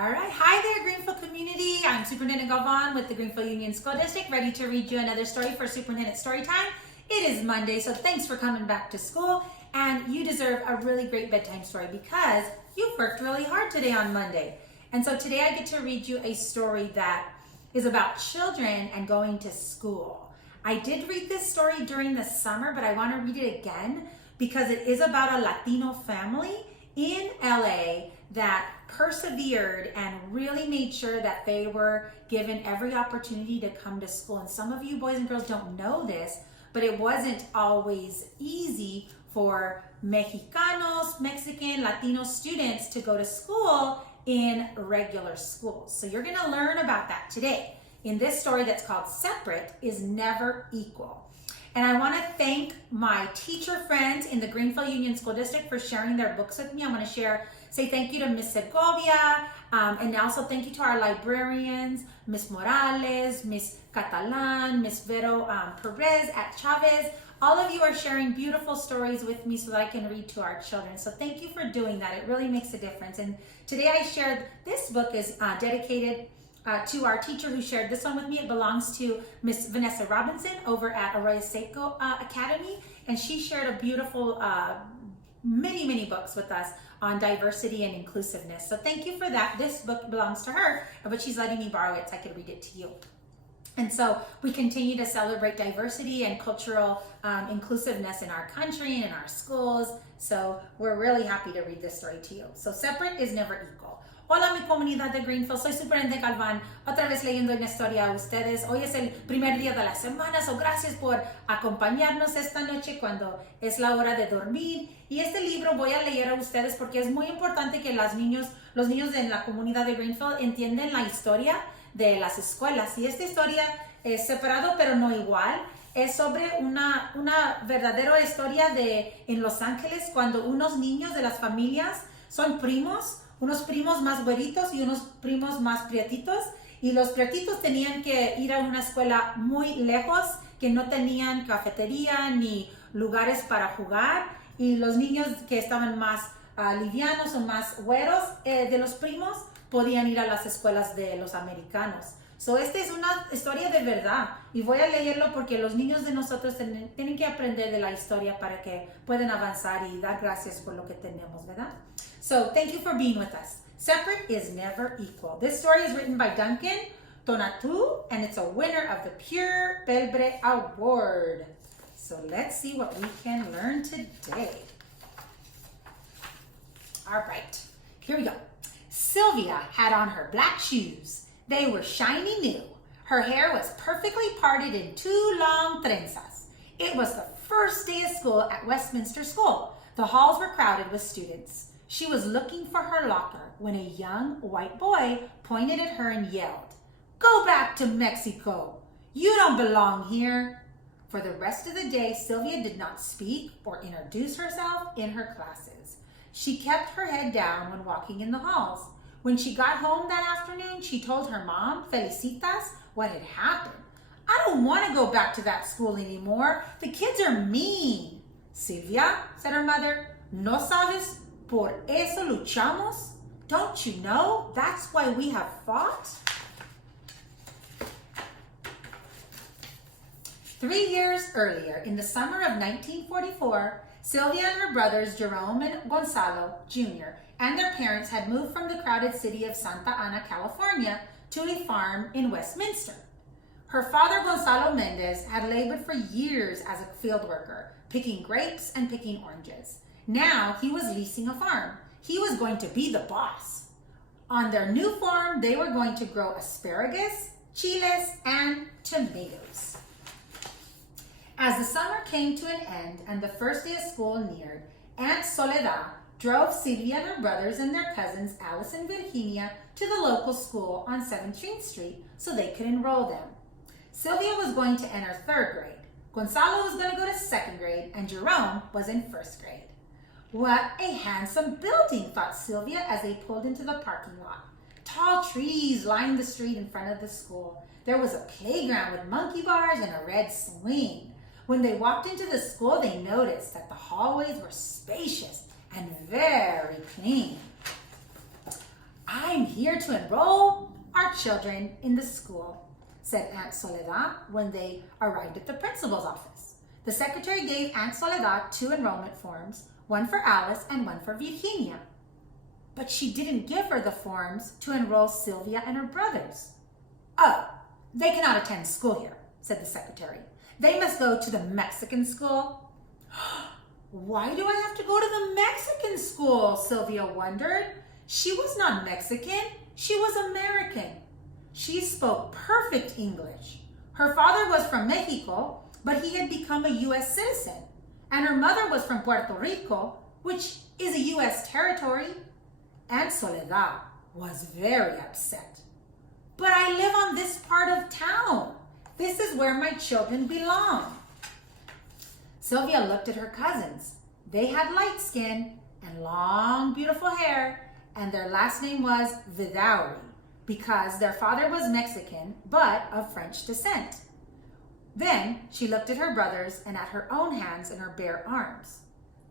All right, hi there, Greenfield community. I'm Superintendent Galvan with the Greenfield Union School District, ready to read you another story for Superintendent Story Time. It is Monday, so thanks for coming back to school, and you deserve a really great bedtime story because you've worked really hard today on Monday. And so today I get to read you a story that is about children and going to school. I did read this story during the summer, but I want to read it again because it is about a Latino family in LA that persevered and really made sure that they were given every opportunity to come to school. And some of you boys and girls don't know this, but it wasn't always easy for Mexicanos, Mexican, Latino students to go to school in regular schools. So you're gonna learn about that today in this story that's called Separate is Never Equal. And I want to thank my teacher friends in the Greenfield Union School District for sharing their books with me. I want to say thank you to Miss Segovia, and also thank you to our librarians, Miss Morales, Miss Catalan, Miss Vero Perez at Chavez. All of you are sharing beautiful stories with me so that I can read to our children. So thank you for doing that. It really makes a difference. And today I shared, this book is dedicated to our teacher who shared this one with me. It belongs to Miss Vanessa Robinson over at Arroyo Seco Academy, and she shared a beautiful many books with us on diversity and inclusiveness. So thank you for that. This book belongs to her, but she's letting me borrow it so I can read it to you. And so we continue to celebrate diversity and cultural inclusiveness in our country and in our schools. So we're really happy to read this story to you. So Separate is Never Equal. Hola mi comunidad de Greenfield, soy Superintendente Galvan, otra vez leyendo una historia a ustedes. Hoy es el primer día de la semana, so gracias por acompañarnos esta noche cuando es la hora de dormir. Y este libro voy a leer a ustedes porque es muy importante que los niños de la comunidad de Greenfield entiendan la historia de las escuelas. Y esta historia es separado pero no igual. Es sobre una verdadera historia en Los Ángeles cuando unos niños de las familias son primos, unos primos más güeritos y unos primos más prietitos, y los prietitos tenían que ir a una escuela muy lejos que no tenían cafetería ni lugares para jugar, y los niños que estaban más livianos o más güeros de los primos podían ir a las escuelas de los americanos. So, esta es una historia de verdad y voy a leerlo porque los niños de nosotros tienen que aprender de la historia para que puedan avanzar y dar gracias por lo que tenemos, ¿verdad? So, thank you for being with us. Separate is Never Equal. This story is written by Duncan Tonatu, and it's a winner of the Pure Pelbre Award. So, let's see what we can learn today. All right, here we go. Sylvia had on her black shoes. They were shiny new. Her hair was perfectly parted in two long trenzas. It was the first day of school at Westminster School. The halls were crowded with students. She was looking for her locker when a young white boy pointed at her and yelled, "Go back to Mexico. You don't belong here." For the rest of the day, Sylvia did not speak or introduce herself in her classes. She kept her head down when walking in the halls. When she got home that afternoon, she told her mom, Felicitas, what had happened. "I don't want to go back to that school anymore. The kids are mean." "Sylvia," said her mother, "¿no sabes por eso luchamos? Don't you know that's why we have fought?" 3 years earlier, in the summer of 1944, Sylvia and her brothers Jerome and Gonzalo Jr. and their parents had moved from the crowded city of Santa Ana, California, to a farm in Westminster. Her father, Gonzalo Mendes, had labored for years as a field worker, picking grapes and picking oranges. Now he was leasing a farm. He was going to be the boss. On their new farm, they were going to grow asparagus, chiles, and tomatoes. As the summer came to an end and the first day of school neared, Aunt Soledad drove Sylvia and her brothers and their cousins Alice and Virginia to the local school on 17th Street so they could enroll them. Sylvia was going to enter 3rd grade. Gonzalo was going to go to 2nd grade, and Jerome was in 1st grade. What a handsome building, thought Sylvia as they pulled into the parking lot. Tall trees lined the street in front of the school. There was a playground with monkey bars and a red swing. When they walked into the school, they noticed that the hallways were spacious and very clean. I'm here to enroll our children in the school, said Aunt Soledad when they arrived at the principal's office. The secretary gave Aunt Soledad 2 enrollment forms, one for Alice and one for Virginia. But she didn't give her the forms to enroll Sylvia and her brothers. Oh, they cannot attend school here, said the secretary. They must go to the Mexican school. Why do I have to go to the Mexican school? Sylvia wondered. She was not Mexican. She was American. She spoke perfect English. Her father was from Mexico, but he had become a U.S. citizen. And her mother was from Puerto Rico, which is a U.S. territory. Aunt Soledad was very upset. But I live on this part of town. This is where my children belong. Sylvia looked at her cousins. They had light skin and long, beautiful hair, and their last name was Vidauri because their father was Mexican, but of French descent. Then she looked at her brothers and at her own hands and her bare arms.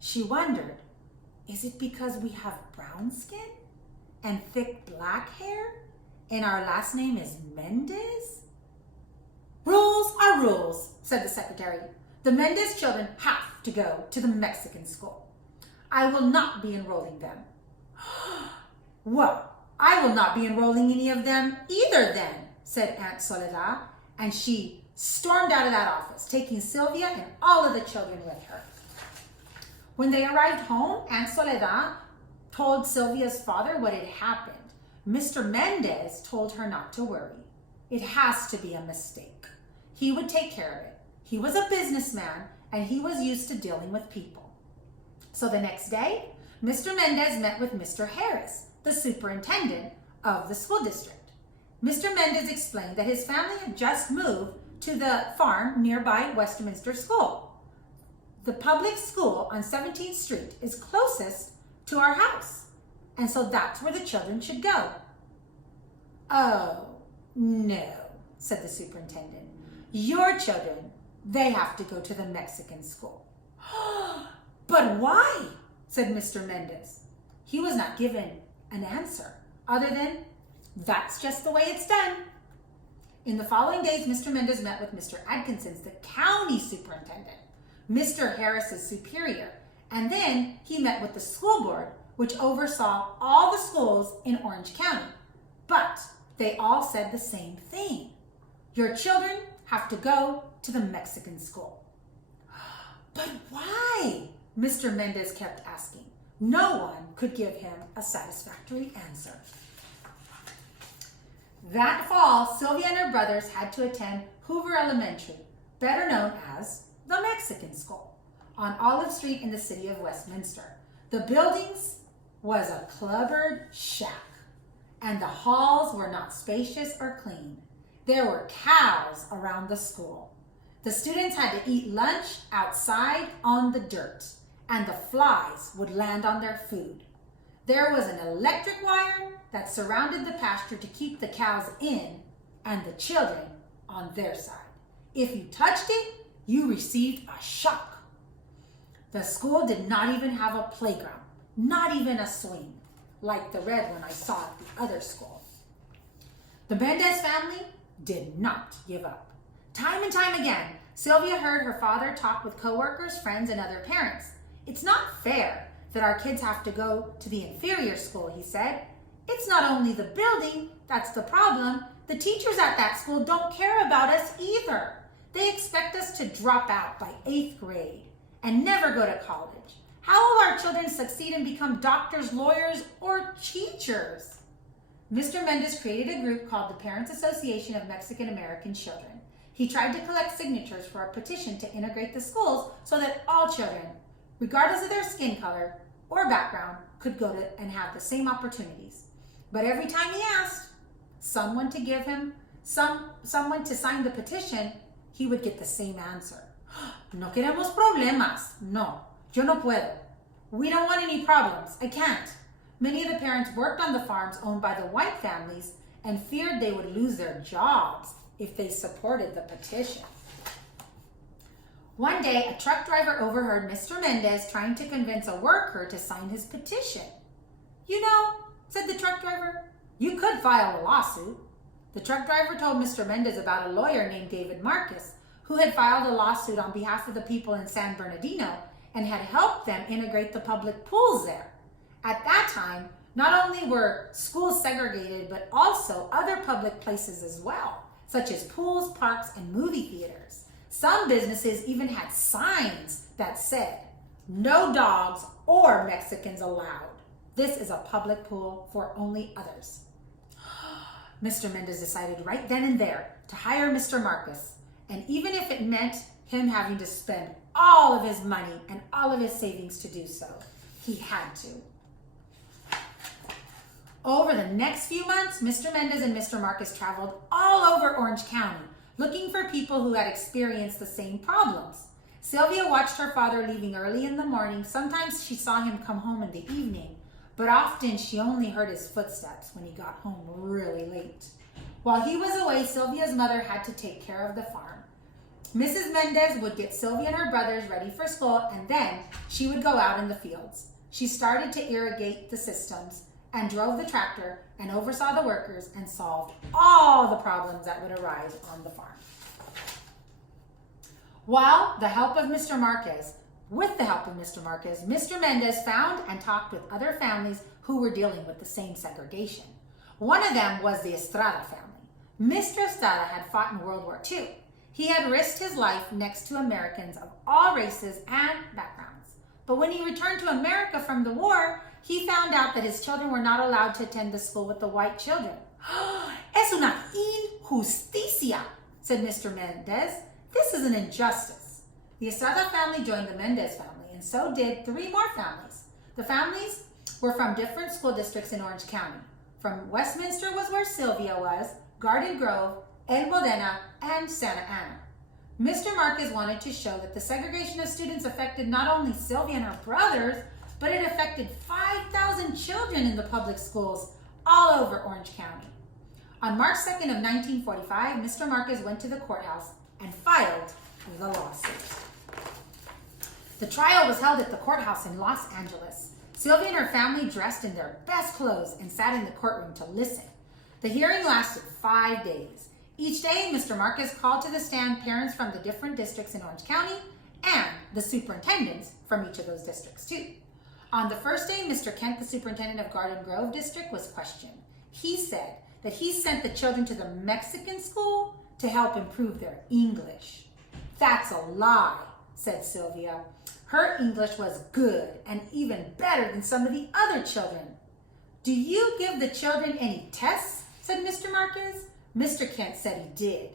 She wondered, is it because we have brown skin and thick black hair and our last name is Mendes? Rules are rules, said the secretary. The Mendes children have to go to the Mexican school. I will not be enrolling them. Well, I will not be enrolling any of them either then, said Aunt Soledad, and she stormed out of that office, taking Sylvia and all of the children with her. When they arrived home, Aunt Soledad told Sylvia's father what had happened. Mr. Mendes told her not to worry. It has to be a mistake. He would take care of it. He was a businessman and he was used to dealing with people. So the next day, Mr. Mendes met with Mr. Harris, the superintendent of the school district. Mr. Mendes explained that his family had just moved to the farm nearby Westminster School. The public school on 17th Street is closest to our house, and so that's where the children should go. Oh, no, said the superintendent. Your children, they have to go to the Mexican school. But why? Said Mr. Mendes. He was not given an answer other than, that's just the way it's done. In the following days, Mr. Mendes met with Mr. Atkinson, the county superintendent, Mr. Harris's superior, and then he met with the school board, which oversaw all the schools in Orange County. But they all said the same thing. Your children have to go to the Mexican school. But why? Mr. Mendes kept asking. No one could give him a satisfactory answer. That fall, Sylvia and her brothers had to attend Hoover Elementary, better known as the Mexican School, on Olive Street in the city of Westminster. The buildings was a clubbered shack, and the halls were not spacious or clean. There were cows around the school. The students had to eat lunch outside on the dirt, and the flies would land on their food. There was an electric wire that surrounded the pasture to keep the cows in and the children on their side. If you touched it, you received a shock. The school did not even have a playground, not even a swing, like the red one I saw at the other school. The Mendes family did not give up. Time and time again, Sylvia heard her father talk with coworkers, friends, and other parents. It's not fair that our kids have to go to the inferior school, he said. It's not only the building that's the problem. The teachers at that school don't care about us either. They expect us to drop out by 8th grade and never go to college. How will our children succeed and become doctors, lawyers, or teachers? Mr. Mendes created a group called the Parents Association of Mexican American Children. He tried to collect signatures for a petition to integrate the schools so that all children, regardless of their skin color or background, could go to and have the same opportunities. But every time he asked someone to give him someone to sign the petition, he would get the same answer. No queremos problemas. No, yo no puedo. We don't want any problems. I can't. Many of the parents worked on the farms owned by the white families and feared they would lose their jobs if they supported the petition. One day, a truck driver overheard Mr. Mendes trying to convince a worker to sign his petition. You know, said the truck driver. You could file a lawsuit. The truck driver told Mr. Mendez about a lawyer named David Marquez, who had filed a lawsuit on behalf of the people in San Bernardino and had helped them integrate the public pools there. At that time, not only were schools segregated, but also other public places as well, such as pools, parks, and movie theaters. Some businesses even had signs that said, "No dogs or Mexicans allowed. This is a public pool for only others." Mr. Mendes decided right then and there to hire Mr. Marquez, and even if it meant him having to spend all of his money and all of his savings to do so, he had to. Over the next few months, Mr. Mendez and Mr. Marquez traveled all over Orange County, looking for people who had experienced the same problems. Sylvia watched her father leaving early in the morning. Sometimes she saw him come home in the evening, but often she only heard his footsteps when he got home really late. While he was away, Sylvia's mother had to take care of the farm. Mrs. Mendez would get Sylvia and her brothers ready for school, and then she would go out in the fields. She started to irrigate the systems and drove the tractor and oversaw the workers and solved all the problems that would arise on the farm. With the help of Mr. Marquez, Mr. Mendez found and talked with other families who were dealing with the same segregation. One of them was the Estrada family. Mr. Estrada had fought in World War II. He had risked his life next to Americans of all races and backgrounds. But when he returned to America from the war, he found out that his children were not allowed to attend the school with the white children. "Es una injusticia," said Mr. Mendez. "This is an injustice." The Estrada family joined the Mendes family, and so did 3 more families. The families were from different school districts in Orange County. From Westminster was where Sylvia was, Garden Grove, El Modena, and Santa Ana. Mr. Marquez wanted to show that the segregation of students affected not only Sylvia and her brothers, but it affected 5,000 children in the public schools all over Orange County. On March 2nd of 1945, Mr. Marquez went to the courthouse and filed the lawsuit. The trial was held at the courthouse in Los Angeles. Sylvia and her family dressed in their best clothes and sat in the courtroom to listen. The hearing lasted 5 days. Each day, Mr. Marquez called to the stand parents from the different districts in Orange County and the superintendents from each of those districts too. On the first day, Mr. Kent, the superintendent of Garden Grove District, was questioned. He said that he sent the children to the Mexican school to help improve their English. "That's a lie," said Sylvia. "Her English was good and even better than some of the other children." "Do you give the children any tests?" said Mr. Marquez. Mr. Kent said he did.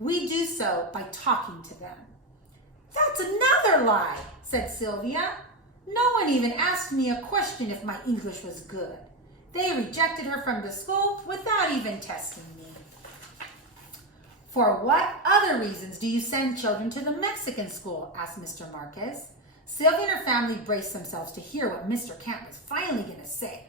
"We do so by talking to them." "That's another lie," said Sylvia. "No one even asked me a question if my English was good. They rejected her from the school without even testing me." "For what other reasons do you send children to the Mexican school?" asked Mr. Marquez. Sylvia and her family braced themselves to hear what Mr. Kent was finally going to say.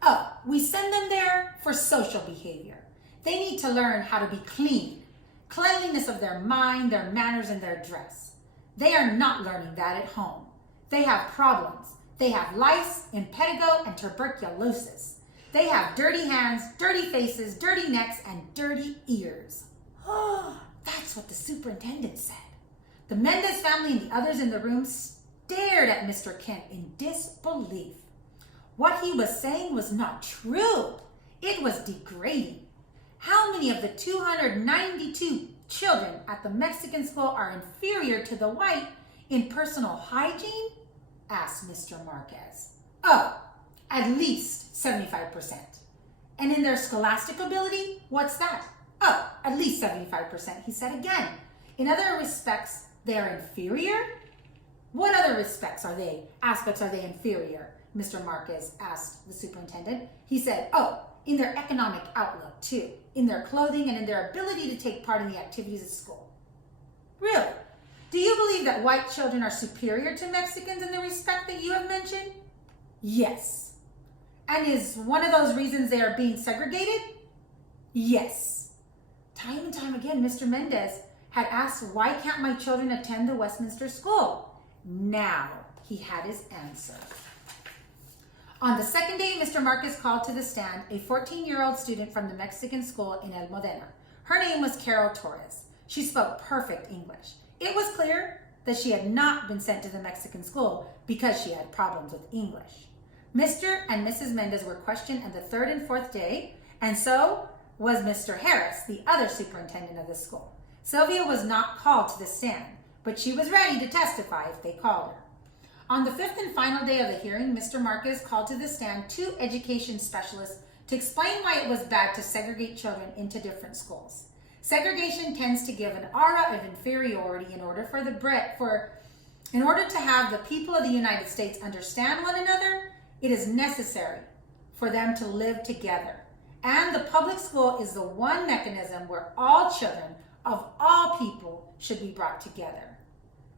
"Oh, we send them there for social behavior. They need to learn how to be clean, cleanliness of their mind, their manners, and their dress. They are not learning that at home. They have problems. They have lice, impetigo, and tuberculosis. They have dirty hands, dirty faces, dirty necks, and dirty ears." Oh, that's what the superintendent said. The Mendes family and the others in the room stared at Mr. Kent in disbelief. What he was saying was not true. It was degrading. How many of the 292 children at the Mexican school are inferior to the white in personal hygiene? Asked Mr. Marquez. "Oh, at least 75%. And in their scholastic ability, what's that? Oh, at least 75%, he said again. In other respects, they are inferior? What other aspects are they inferior? Mr. Marquez asked the superintendent. He said, "Oh, in their economic outlook too, in their clothing and in their ability to take part in the activities at school." "Really? Do you believe that white children are superior to Mexicans in the respect that you have mentioned?" "Yes." "And is one of those reasons they are being segregated?" "Yes." Time and time again, Mr. Mendez had asked, "Why can't my children attend the Westminster school?" Now he had his answer. On the second day, Mr. Marquez called to the stand a 14-year-old student from the Mexican school in El Modena. Her name was Carol Torres. She spoke perfect English. It was clear that she had not been sent to the Mexican school because she had problems with English. Mr. and Mrs. Mendes were questioned on the third and fourth day, and so was Mr. Harris, the other superintendent of the school. Sylvia was not called to the stand, but she was ready to testify if they called her. On the fifth and final day of the hearing, Mr. Marquez called to the stand two education specialists to explain why it was bad to segregate children into different schools. Segregation tends to give an aura of inferiority in order to have the people of the United States understand one another. It is necessary for them to live together. And the public school is the one mechanism where all children of all people should be brought together.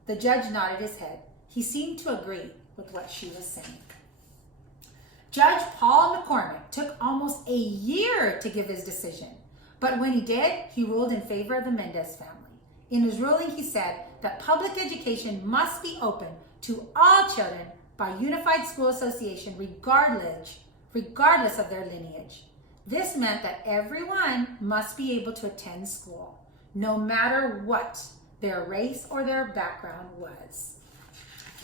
The judge nodded his head. He seemed to agree with what she was saying. Judge Paul McCormick took almost a year to give his decision, but when he did, he ruled in favor of the Mendes family. In his ruling, he said that public education must be open to all children by unified school association regardless of their lineage. This meant that everyone must be able to attend school, no matter what their race or their background was.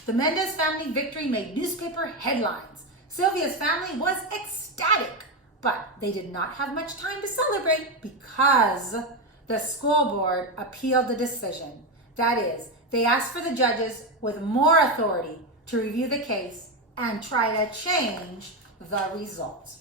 The Mendes family victory made newspaper headlines. Sylvia's family was ecstatic, but they did not have much time to celebrate because the school board appealed the decision. That is, they asked for the judges with more authority to review the case and try to change the results.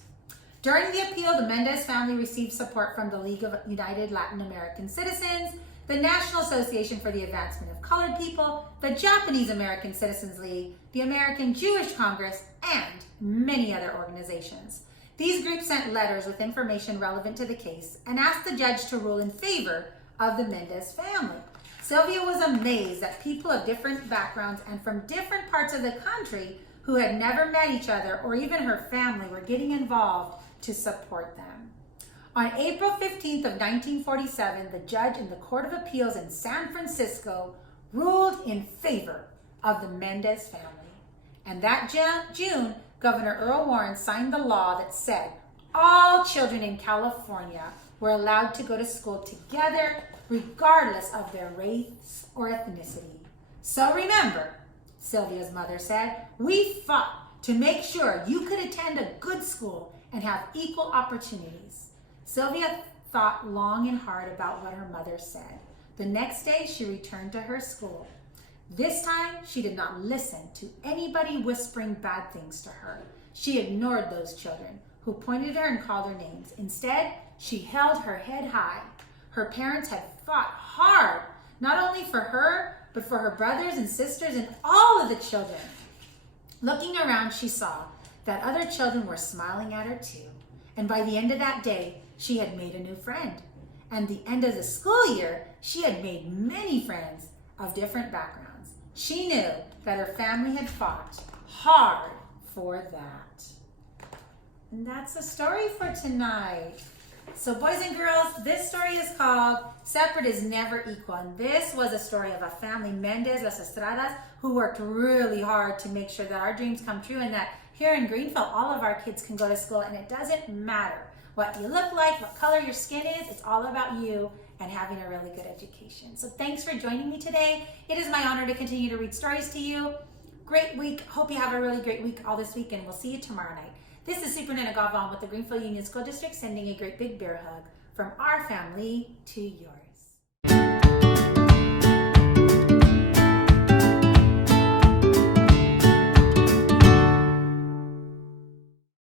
During the appeal, the Mendes family received support from the League of United Latin American Citizens, the National Association for the Advancement of Colored People, the Japanese American Citizens League, the American Jewish Congress, and many other organizations. These groups sent letters with information relevant to the case and asked the judge to rule in favor of the Mendes family. Sylvia was amazed that people of different backgrounds and from different parts of the country who had never met each other or even her family were getting involved to support them. On April 15th of 1947, the judge in the Court of Appeals in San Francisco ruled in favor of the Mendes family. And that June, Governor Earl Warren signed the law that said all children in California were allowed to go to school together regardless of their race or ethnicity. So remember, Sylvia's mother said, we fought to make sure you could attend a good school and have equal opportunities. Sylvia thought long and hard about what her mother said. The next day, she returned to her school. This time, she did not listen to anybody whispering bad things to her. She ignored those children who pointed at her and called her names. Instead, she held her head high. Her parents had fought hard, not only for her, but for her brothers and sisters and all of the children. Looking around, she saw that other children were smiling at her too. And by the end of that day, she had made a new friend. And the end of the school year, she had made many friends of different backgrounds. She knew that her family had fought hard for that. And that's the story for tonight. So boys and girls, this story is called Separate is Never Equal. And this was a story of a family, Mendes, Las Estradas, who worked really hard to make sure that our dreams come true and that here in Greenville, all of our kids can go to school, and it doesn't matter what you look like, what color your skin is. It's all about you and having a really good education. So thanks for joining me today. It is my honor to continue to read stories to you. Great week. Hope you have a really great week all this week, and we'll see you tomorrow night. This is Superintendent Galvan with the Greenville Union School District sending a great big bear hug from our family to yours.